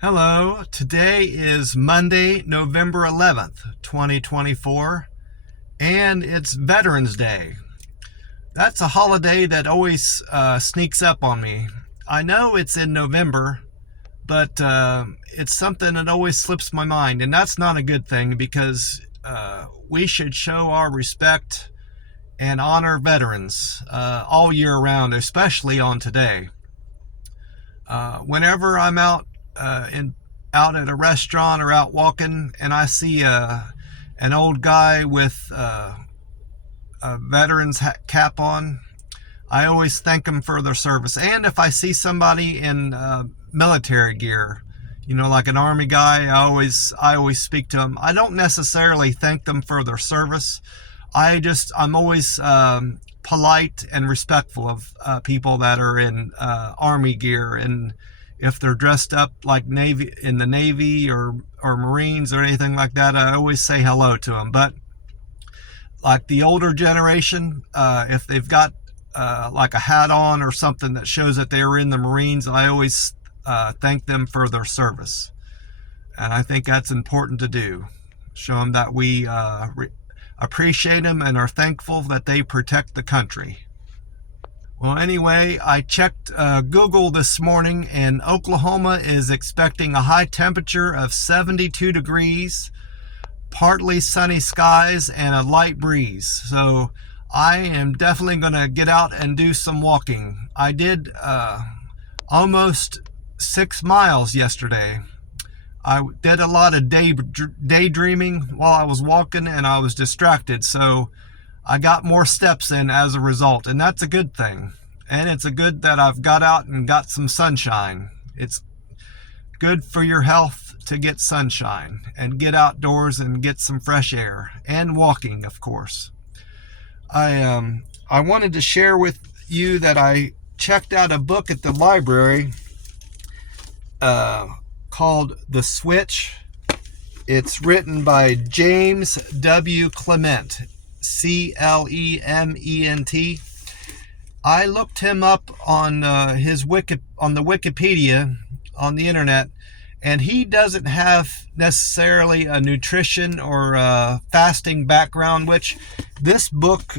Hello, today is Monday, November 11th, 2024, and it's Veterans Day. That's a holiday that always sneaks up on me. I know it's in November, but it's something that always slips my mind, and that's not a good thing because we should show our respect and honor veterans all year round, especially on today. Whenever I'm out at a restaurant or out walking and I see an old guy with a veteran's cap on, I always thank them for their service. And if I see somebody in military gear, like an army guy, I always speak to them. I don't necessarily thank them for their service. I'm always polite and respectful of people that are in army gear, and if they're dressed up like in the Navy or Marines or anything like that, I always say hello to them. But like the older generation, if they've got like a hat on or something that shows that they were in the Marines, I always thank them for their service. And I think that's important to do. Show them that we appreciate them and are thankful that they protect the country. Well, anyway, I checked Google this morning, and Oklahoma is expecting a high temperature of 72 degrees, partly sunny skies, and a light breeze. So I am definitely going to get out and do some walking. I did almost 6 miles yesterday. I did a lot of daydreaming while I was walking, and I was distracted. So I got more steps in as a result, and that's a good thing. And it's a good that I've got out and got some sunshine. It's good for your health to get sunshine and get outdoors and get some fresh air, and walking, of course. I wanted to share with you that I checked out a book at the library called The Switch. It's written by James W. Clement, Clement. I looked him up on on the Wikipedia on the internet, and he doesn't have necessarily a nutrition or fasting background, which this book,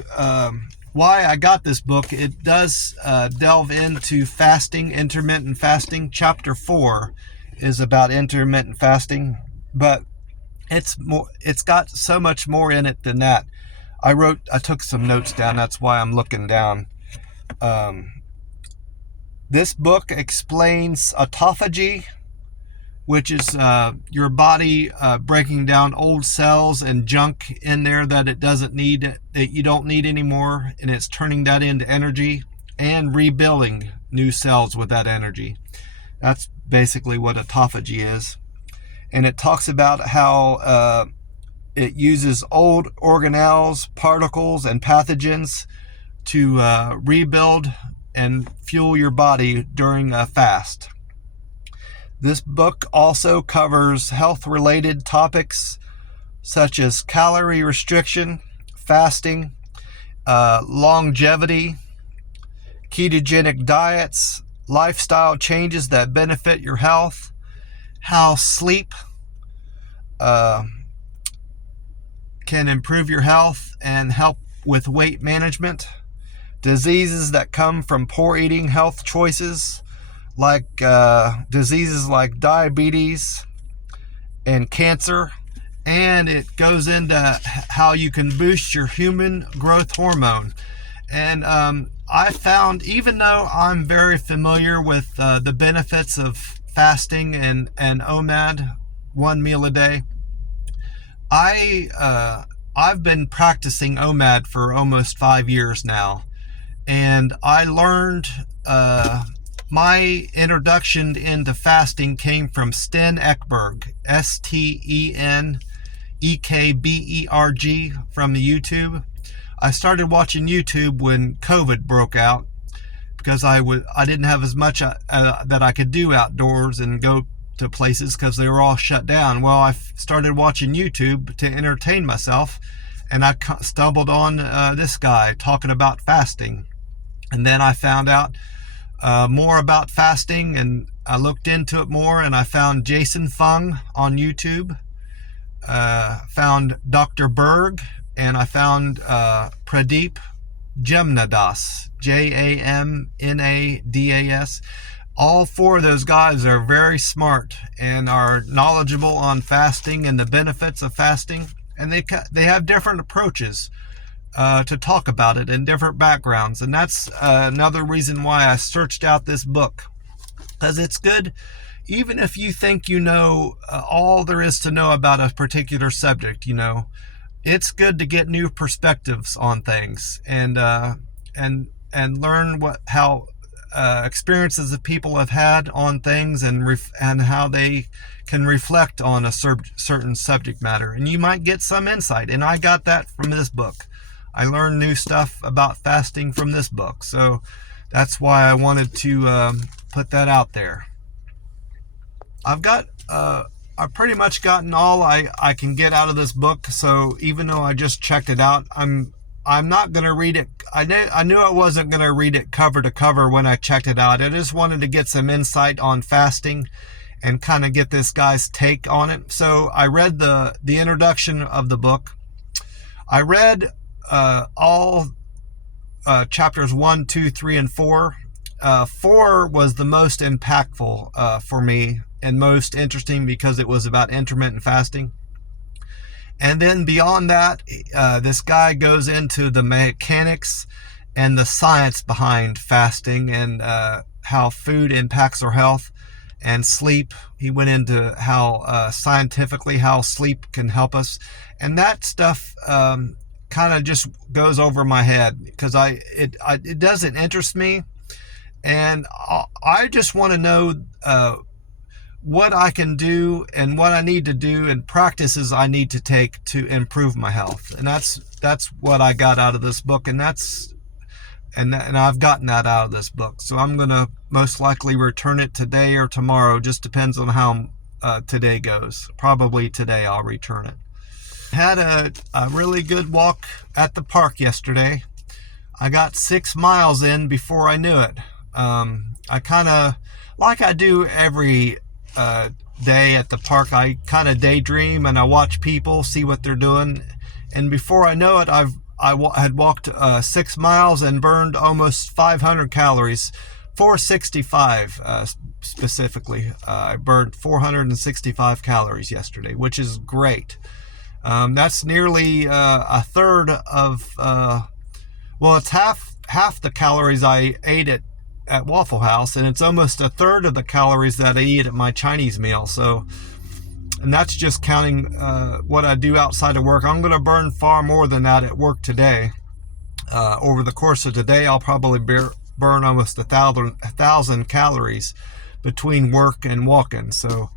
why I got this book, it does delve into fasting, intermittent fasting. Chapter 4 is about intermittent fasting, but it's got so much more in it than that. I took some notes down, that's why I'm looking down. This book explains autophagy, which is your body breaking down old cells and junk in there that it doesn't need, that you don't need anymore, and it's turning that into energy and rebuilding new cells with that energy. That's basically what autophagy is. And it talks about how it uses old organelles, particles, and pathogens to rebuild and fuel your body during a fast. This book also covers health-related topics such as calorie restriction, fasting, longevity, ketogenic diets, lifestyle changes that benefit your health, how sleep can improve your health and help with weight management, diseases that come from poor eating health choices, like diseases like diabetes and cancer, and it goes into how you can boost your human growth hormone. And I found, even though I'm very familiar with the benefits of fasting and OMAD, one meal a day, I've been practicing OMAD for almost 5 years now, and I learned my introduction into fasting came from Sten Ekberg, Stenekberg, from the YouTube. I started watching YouTube when COVID broke out because I didn't have as much that I could do outdoors and go to places because they were all shut down. Well, I started watching YouTube to entertain myself, and I stumbled on this guy talking about fasting. And then I found out more about fasting, and I looked into it more, and I found Jason Fung on YouTube, found Dr. Berg, and I found Pradeep Jamnadas, Jamnadas. All four of those guys are very smart and are knowledgeable on fasting and the benefits of fasting, and they have different approaches to talk about it in different backgrounds. And that's another reason why I searched out this book, because it's good even if you think you know all there is to know about a particular subject. It's good to get new perspectives on things, and learn how experiences that people have had on things, and how they can reflect on a certain subject matter, and you might get some insight. And I got that from this book. I learned new stuff about fasting from this book, so that's why I wanted to put that out there. I've pretty much gotten all I can get out of this book, so even though I just checked it out, I'm not going to read it. I knew I wasn't going to read it cover to cover when I checked it out. I just wanted to get some insight on fasting and kind of get this guy's take on it. So I read the introduction of the book. I read all chapters 1, 2, 3, and 4. 4 was the most impactful for me and most interesting, because it was about intermittent fasting. And then beyond that, this guy goes into the mechanics and the science behind fasting, and how food impacts our health and sleep. He went into how scientifically how sleep can help us, and that stuff kind of just goes over my head, because it doesn't interest me, and I just want to know what I can do and what I need to do and practices I need to take to improve my health. And that's what I got out of this book, and I've gotten that out of this book. So I'm going to most likely return it today or tomorrow. Just depends on how today goes. Probably today I'll return it. Had a really good walk at the park yesterday. I got 6 miles in before I knew it. I kind of, like I do every day at the park, I kind of daydream and I watch people, see what they're doing, and before I know it, I had walked 6 miles and burned almost 500 calories, 465 specifically. I burned 465 calories yesterday, which is great. That's nearly a third of, it's half the calories I ate at Waffle House, and it's almost a third of the calories that I eat at my Chinese meal. So, and that's just counting what I do outside of work. I'm going to burn far more than that at work today. Over the course of today, I'll probably burn almost 1,000 calories between work and walking. So,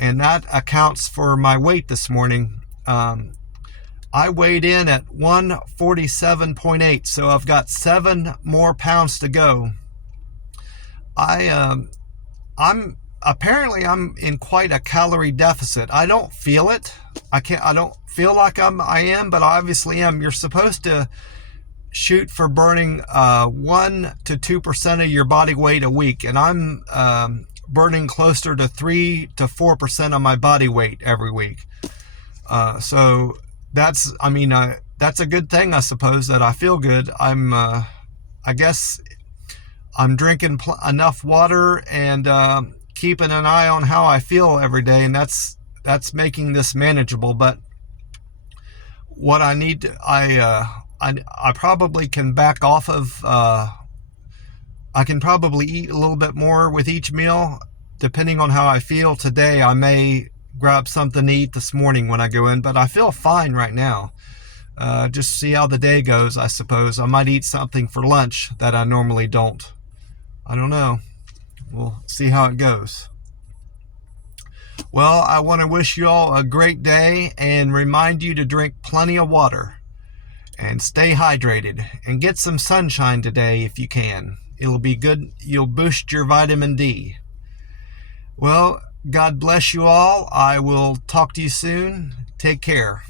and that accounts for my weight this morning. I weighed in at 147.8, so I've got 7 more pounds to go. I'm in quite a calorie deficit. I don't feel it. I don't feel like I am, but I obviously am. You're supposed to shoot for burning 1 to 2% of your body weight a week, and I'm burning closer to 3 to 4% of my body weight every week. So that's a good thing, I suppose, that I feel good. I guess I'm drinking enough water and keeping an eye on how I feel every day, and that's making this manageable. But what I need to, I probably can back off of. I can probably eat a little bit more with each meal, depending on how I feel. Today, I may grab something to eat this morning when I go in, but I feel fine right now. Just see how the day goes, I suppose. I might eat something for lunch that I normally don't. I don't know. We'll see how it goes. Well, I want to wish you all a great day and remind you to drink plenty of water and stay hydrated and get some sunshine today if you can. It'll be good. You'll boost your vitamin D. Well, God bless you all. I will talk to you soon. Take care.